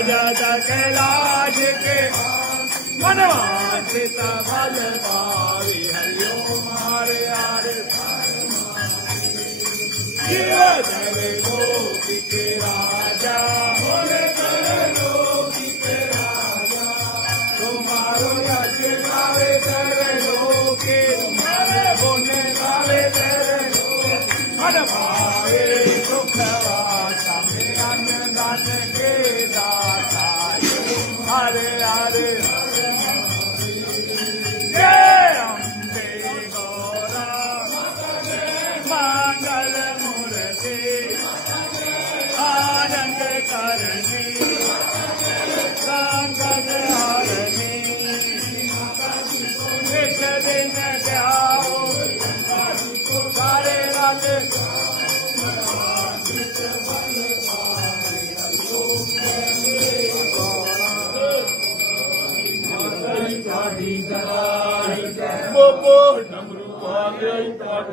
भजत कैलाश के मनवांछित फल पावी हरिओम हरे हरे शिव जय लोक के राजा लोक के राजा तुम्हारो यश गावे तेरे लोके तुम्हारे गुण गावे तेरे लोके मन भावे सुख वासा दान के दाता हरे हरे जय अम्बे गौरा मंगल मूर्ति आनंद करनी संकट हरनी नित दिन ध्याओ सारे रात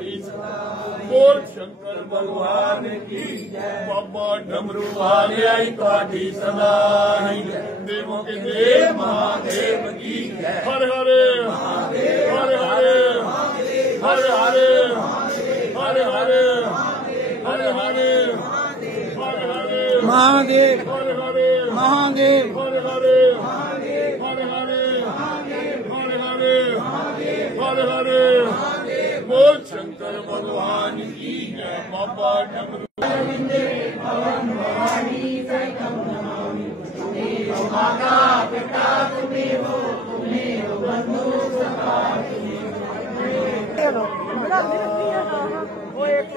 बोल शंकर भगवान की बाबा डमरू वाले काठी सदा देवों के देव महादेव की हर हरे हरे हरे हरे हरे हरे हरे हरे हरे महादेव हरे हरे महादेव हरे हरे हरे हरे हरे हरे हरे हरे बोल शंकर भगवान की जय बाबा डमरू माता पिता तुम्हें हो बंधु सखा वो एक